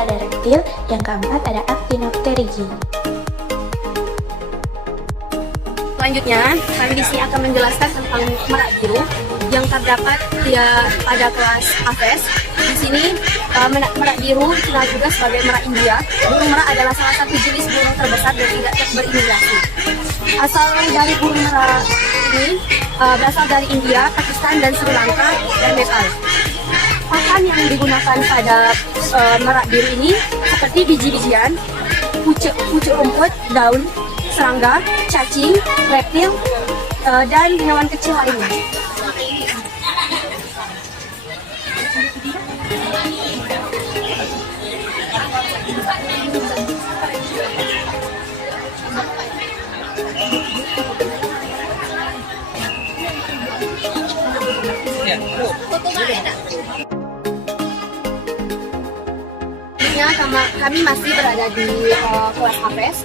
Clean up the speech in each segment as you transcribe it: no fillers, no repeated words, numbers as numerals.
ada reptil, yang keempat ada Actinopterygii. Selanjutnya, kami di sini akan menjelaskan tentang merak biru yang terdapat pada kelas Aves. Di sini merak biru dikenal juga sebagai merak India. Burung merak adalah salah satu jenis burung terbesar dan tidak berimigrasi. Asal dari burung merak ini berasal dari India, Pakistan, dan Sri Lanka dan Nepal. Pakan yang digunakan pada merak biru ini seperti biji-bijian, pucuk rumput, daun, serangga, cacing, reptil, dan hewan kecil lainnya. Kami masih berada di kelas Aves.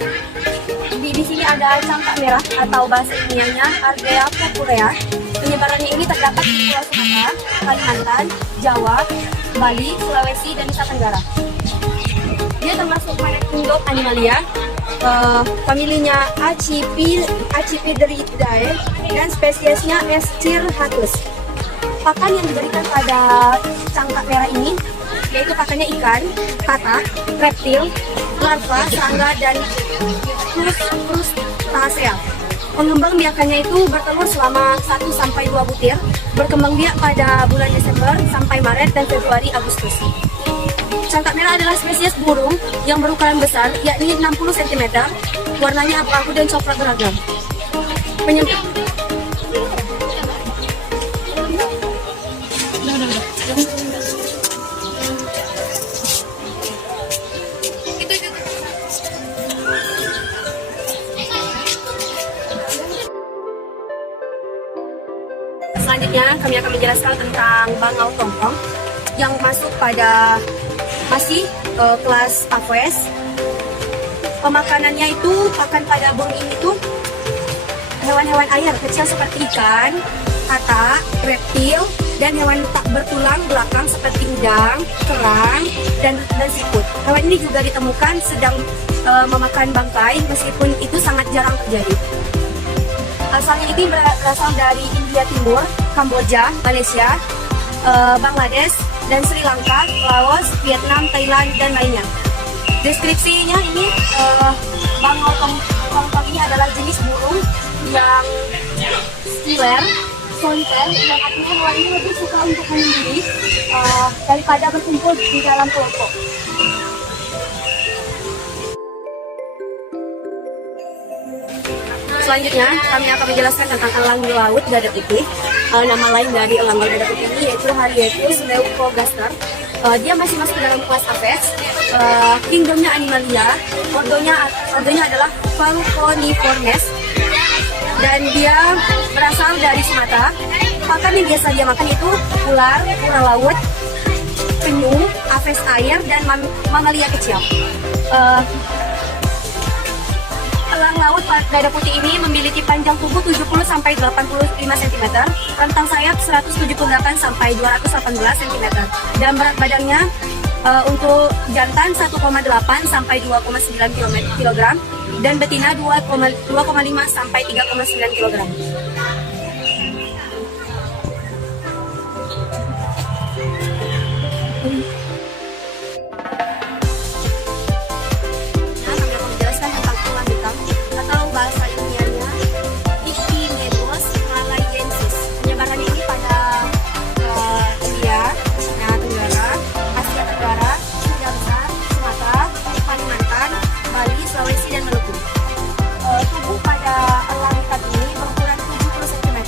Di sini ada cangkak merah atau bahasa ilmiahnya Ardea purpurea. Penyebarannya ini terdapat di Pulau Sumatera, Kalimantan, Jawa, Bali, Sulawesi, dan Nusa Tenggara. Dia termasuk genus Animalia, familinya Acipideridae, dan spesiesnya Eschirhatus. Pakan yang diberikan pada cangkak merah ini yaitu pakannya ikan, katak, reptil, larva, serangga, dan crustacea. Pengembang biakannya itu bertelur selama 1-2 butir, berkembang biak pada bulan Desember sampai Maret dan Februari Agustus. Cangkak merah adalah spesies burung yang berukuran besar, yakni 60 cm, warnanya abu-abu dan coklat beragam. Selanjutnya kami akan menjelaskan tentang bangau tongkong yang masuk pada kelas Aves. Pemakanannya itu akan pada burung ini tuh hewan-hewan air kecil seperti ikan, katak, reptil, dan hewan tak bertulang belakang seperti udang, kerang, dan siput. Hewan ini juga ditemukan sedang memakan bangkai meskipun itu sangat jarang terjadi. Asalnya ini berasal dari India Timur, Kamboja, Malaysia, Bangladesh, dan Sri Lanka, Laos, Vietnam, Thailand, dan lainnya. Deskripsinya ini, bangau tongkong ini adalah jenis burung yang stiler, soliter, yang artinya hewan ini lebih suka untuk menyendiri daripada berkumpul di dalam kelompok. Selanjutnya, kami akan menjelaskan tentang elang di laut dada putih. Nama lain dari elang dada putih ini yaitu Haliaetus leucogaster. Dia masih masuk dalam kelas Aves. Kingdomnya Animalia. Ordonya adalah Falconiformes. Dan dia berasal dari Sumatera. Pakan yang biasa dia makan itu ular, kura laut, penyu, aves air, dan mamalia kecil. Elang laut dada putih ini memiliki panjang tubuh 70-85 cm, rentang sayap 178 sampai 218 cm, dan berat badannya untuk jantan 1,8 sampai 2,9 kg, dan betina 2,5 sampai 3,9 kg. Bahasa ilmiahnya Ichnidus malayensis. Penyebarannya ini pada India, Cina Tenggara, Asia Tenggara, India Besar, Sumatera, Kalimantan, Bali, Sulawesi, dan Maluku. Tubuh pada elang hitam ini berukuran 70 cm,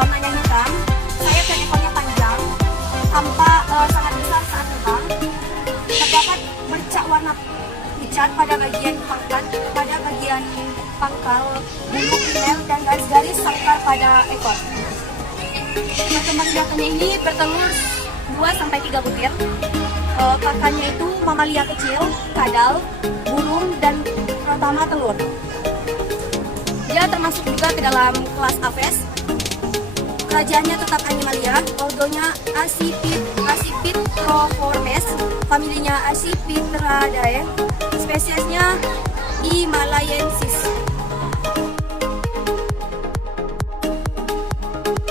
warnanya hitam, sayap dan ekornya panjang, tampak sangat besar saat terbang. Terdapat bercak warna pucat pada bagian pangkal, bulu pinel, dan garis-garis sangkar pada ekor. Kembang biakannya ini bertelur 2-3 butir. Pakannya itu mamalia kecil, kadal, burung, dan terutama telur. Dia termasuk juga ke dalam kelas Aves. Kerajaannya tetap Animalia, ordonya Accipitroformes, familinya Accipitridae, spesiesnya Himalayensis.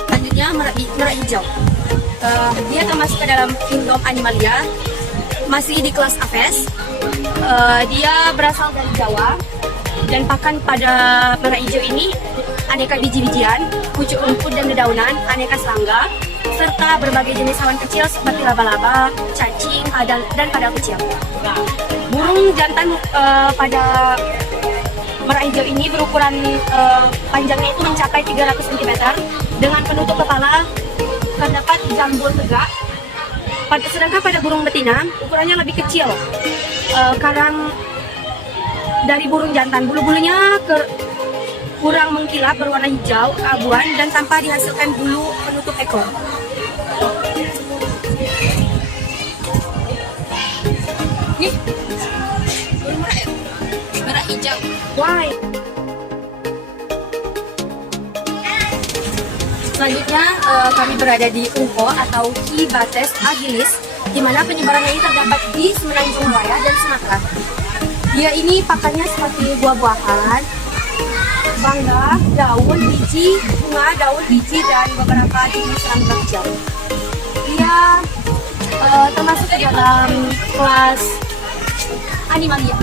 Selanjutnya merak hijau. Dia termasuk ke dalam kingdom Animalia, masih di kelas Apes. Dia berasal dari Jawa dan pakan pada merak hijau ini aneka biji-bijian, pucuk rumput dan dedaunan, aneka serangga, serta berbagai jenis hewan kecil seperti laba-laba, cacing, dan kadal kecil. Burung jantan pada merak hijau ini berukuran panjangnya itu mencapai 300 cm dengan penutup kepala terdapat jambul tegak. Sedangkan pada burung betina ukurannya lebih kecil karang dari burung jantan. Bulu-bulunya kurang mengkilap, berwarna hijau keabuan dan tanpa dihasilkan bulu penutup ekor. Nih, burung merak hijau. Why? Selanjutnya kami berada di Ungko atau Hibates agilis, di mana penyebarannya ini terdapat di Semenanjung Malaya dan Sumatera. Dia ini pakannya seperti buah-buahan, mangga, daun, biji, bunga, daun, biji, dan beberapa jenis serangga kecil. Dia termasuk ke dalam kelas Animalia,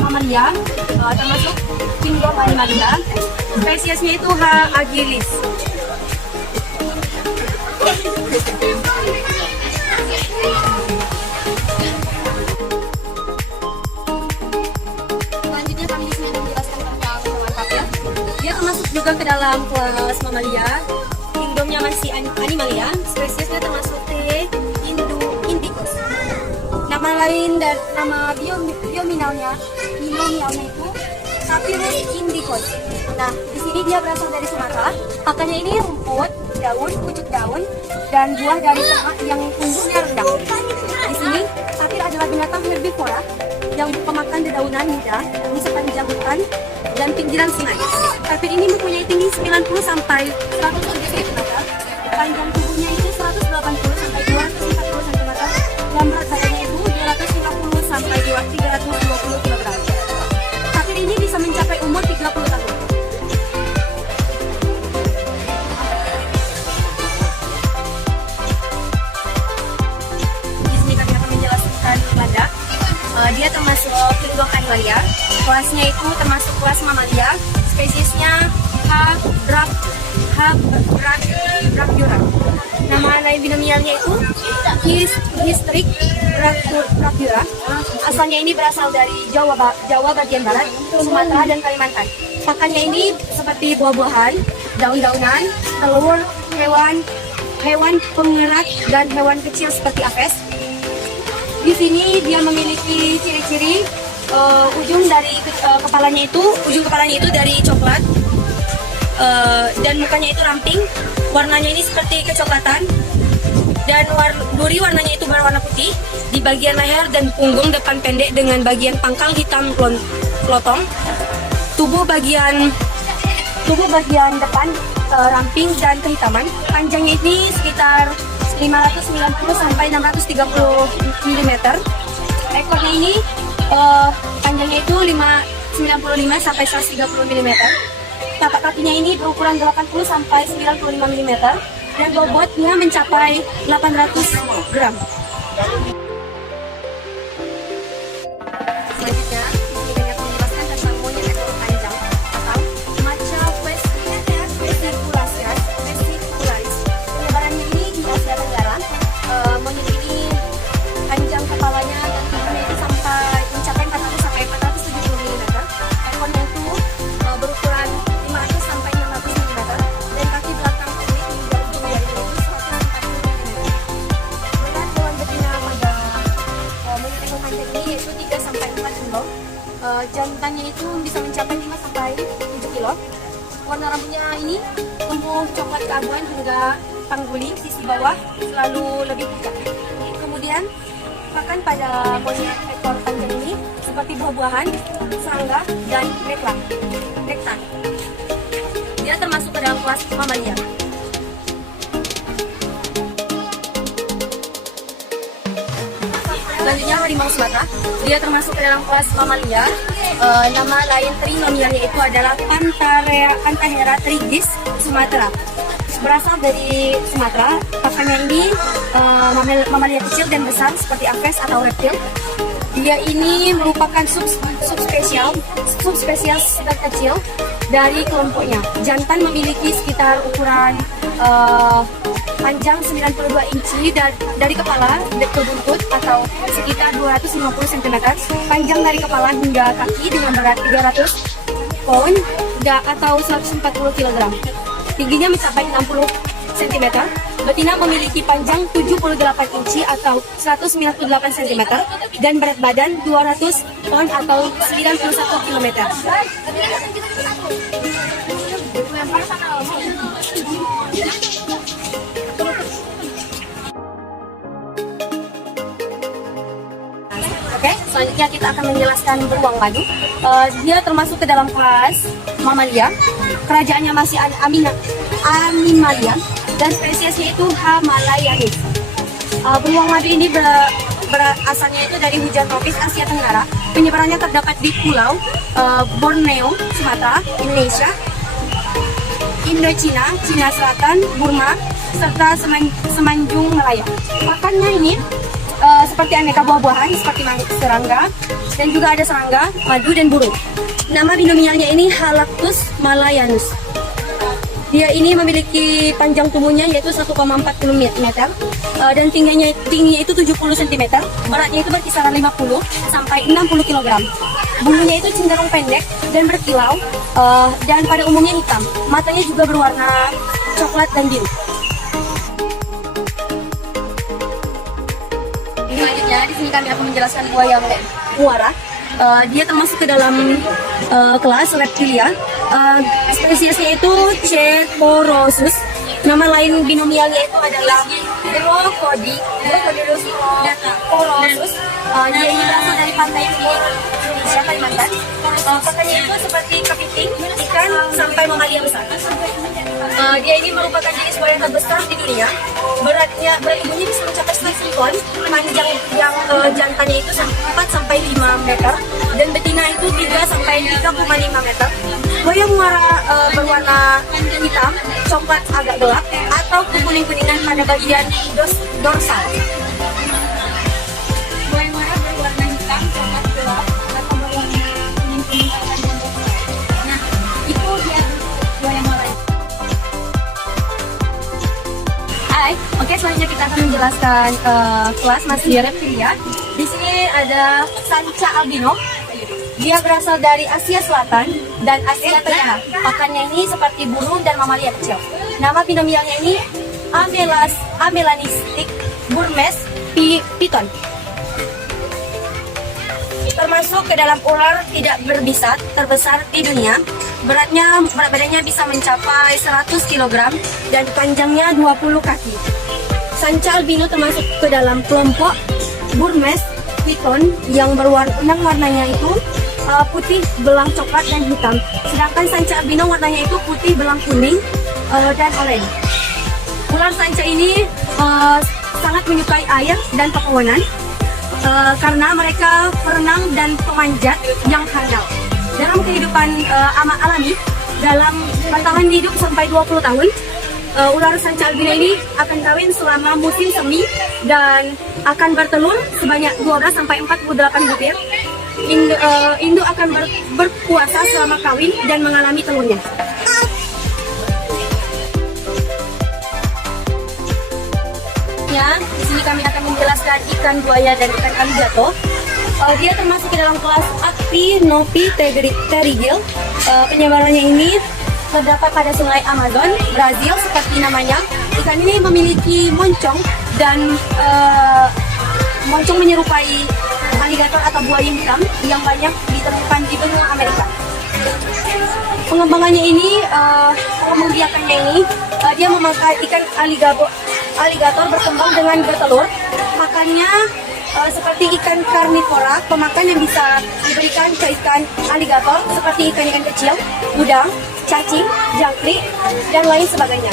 termasuk kingdom Animalia. Spesiesnya itu H. agilis. Selanjutnya kami di sini akan menjelaskan tentang hewan tapir. Dia termasuk juga ke dalam kelas Mamalia. Kingdomnya masih Animalia. Spesiesnya termasuk T. indicus. Nama lain dan nama biominalnya itu Tapirus indicus. Nah, di sini dia berasal dari Sumatera. Pakannya ini rumput, daun, pucuk daun, dan buah dari semak yang tumbuhnya rendah. Di sini, tapir adalah binatang herbivora yang pemakan dedaunan muda di sepanjang hutan dan pinggiran sungai. Tapir ini mempunyai tinggi 90 sampai 100 cm, panjang tubuhnya itu 180 sampai 240 cm, dan berat badannya itu 250 sampai 320 kg. Tapir ini bisa mencapai umur 30 tahun. Badak. Dia termasuk kingdom Animalia. Kelasnya itu termasuk kelas Mamalia. Spesiesnya H. brachyura. Nama lain binomialnya itu Hystrix brachyura. Asalnya ini berasal dari Jawa bagian barat, Sumatera dan Kalimantan. Pakannya ini seperti buah-buahan, daun-daunan, telur, hewan pengerat dan hewan kecil seperti apes. Di sini dia memiliki ciri-ciri ujung kepalanya itu dari coklat dan mukanya itu ramping, warnanya ini seperti kecoklatan dan duri warnanya itu berwarna putih. Di bagian leher dan punggung depan pendek dengan bagian pangkal hitam pelotong. Tubuh bagian depan ramping dan kehitaman. Panjangnya ini sekitar 590 sampai 630 mm. Ekornya ini panjangnya itu 95 sampai 130 mm. Tapak kakinya ini berukuran 80 sampai 95 mm dan bobotnya mencapai 800 gram. Selanjutnya, ini akan menjelaskan tentang monyet ekor panjang atau Macha vesicularis. Penyebarannya ini di Asia Tenggara. Monyet ini panjang kepalanya dan tubuhnya itu sampai mencapai 400 sampai 470 mm. Ekornya itu berukuran 500 sampai 600 mm dan kaki belakang ini hingga ujung jari itu 140 mm. Berat hewan betina pada monyet ekor panjang ini yaitu 3 sampai 4 kilo. Jantannya itu bisa mencapai 5 sampai 7 kilo. Warna rambutnya ini tumbuh coklat keabuan hingga pangguling, sisi bawah selalu lebih pucat. Kemudian pakan pada monyet ekor panjang ini seperti buah-buahan, serangga, dan nektar. Dia termasuk ke dalam kelas Mamalia. Selanjutnya harimau Sumatera. Dia termasuk ke dalam kelas mamalia. Nama lain trinomialnya itu adalah Panthera trigis Sumatera. Berasal dari Sumatera. Pakannya ini mamalia kecil dan besar seperti aves atau reptil. Dia ini merupakan subspesies terkecil dari kelompoknya. Jantan memiliki sekitar ukuran panjang 92 inci dari kepala ke buntut atau sekitar 250 cm. Panjang dari kepala hingga kaki dengan berat 300 pound atau 140 kg. Tingginya mencapai 60 cm. Betina memiliki panjang 78 inci atau 198 cm dan berat badan 200 pound atau 91 kg. Oke, selanjutnya kita akan menjelaskan beruang madu. Dia termasuk ke dalam kelas mamalia. Kerajaannya masih Animalia dan spesiesnya itu Hamalayanis. Beruang madu ini asalnya itu dari hujan tropis Asia Tenggara. Penyebarannya terdapat di pulau Borneo, Sumatera, Indonesia, Indochina, Cina Selatan, Burma, serta Semenanjung Malaya. Makannya ini seperti aneka buah-buahan seperti serangga dan juga ada serangga, madu dan burung. Nama binomialnya ini Halactus malayanus. Dia ini memiliki panjang tubuhnya yaitu 1,40 meter dan tingginya itu 70 cm. Beratnya itu berkisaran 50 sampai 60 kg. Bulunya itu cenderung pendek dan berkilau dan pada umumnya hitam. Matanya juga berwarna coklat dan biru. Selanjutnya di sini kami akan menjelaskan buaya muara. Dia termasuk ke dalam kelas reptilia. Spesiesnya itu Ceporosus. Nama lain binomialnya itu adalah Brocodilus porosus. Dia ini berasal dari pantai Indonesia, Kalimantan. Pakannya itu seperti kepiting, ikan, sampai mamalia besar. Dia ini merupakan jenis buaya terbesar di dunia. Berat tubuhnya bisa mencapai 1 ton. Panjang yang jantannya itu 4 sampai 5 meter dan betina itu 3 sampai 3,5 meter. Buaya muara berwarna hitam, coklat agak gelap atau kekuning-kuningan pada bagian dorsal. Buaya muara berwarna hitam, coklat gelap atau berwarna kuning-kuning pada bagian dorsal. Nah, itu dia buaya muara. Oke, selanjutnya kita akan menjelaskan kelas masih reptilia. Di sini ada Sanca albino. Dia berasal dari Asia Selatan dan Asia Tenggara. Pakannya ini seperti burung dan mamalia kecil. Nama binomialnya ini Amelanistic Burmese Python. Termasuk ke dalam ular tidak berbisa terbesar di dunia. Berat badannya bisa mencapai 100 kg dan panjangnya 20 kaki. Sanca albino termasuk ke dalam kelompok Burmese Python yang warnanya itu putih, belang coklat dan hitam. Sedangkan Sanca albino warnanya itu putih, belang kuning dan oranye. Ular sanca ini sangat menyukai air dan pepohonan karena mereka perenang dan pemanjat yang handal. Dalam kehidupan alami, dalam bertahan hidup sampai 20 tahun, ular sanca albino ini akan kawin selama musim semi dan akan bertelur sebanyak 12 sampai 48 butir. Induk akan berpuasa selama kawin dan mengalami telurnya. Di sini kami akan menjelaskan ikan buaya dan ikan aligator. Dia termasuk ke dalam kelas Actinopterygil. Penyebarannya ini terdapat pada sungai Amazon, Brazil seperti namanya. Ikan ini memiliki moncong dan moncong menyerupai aligator atau buaya hitam yang banyak ditemukan di benua Amerika. Pengembangannya ini, pengembang biakannya ini, dia memakai ikan aligator berkembang dengan bertelur. Makannya seperti ikan karnivora, pemakan yang bisa diberikan ke ikan aligator seperti ikan-ikan kecil, udang, cacing, jangkrik, dan lain sebagainya.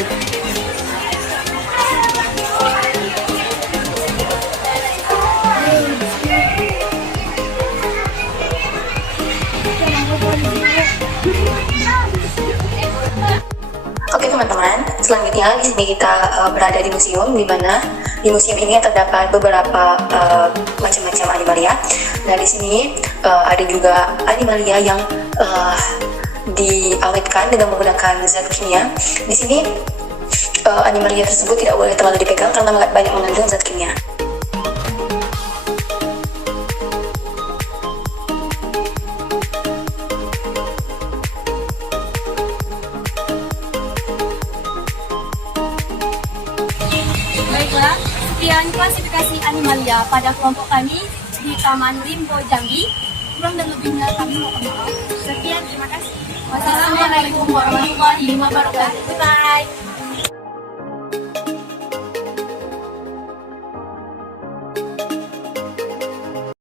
teman-teman, selanjutnya di sini kita berada di museum, di mana di museum ini terdapat beberapa macam-macam animalia. Nah, di sini ada juga animalia yang diawetkan dengan menggunakan zat kimia. Di sini animalia tersebut tidak boleh terlalu dipegang karena banyak mengandung zat kimia. Baiklah, sekian klasifikasi animalia pada kelompok kami di Taman Rimbo Jambi. Kurang dan lebihnya kami mohon maaf. Sekian, terima kasih. Wassalamualaikum warahmatullahi wabarakatuh. Bye.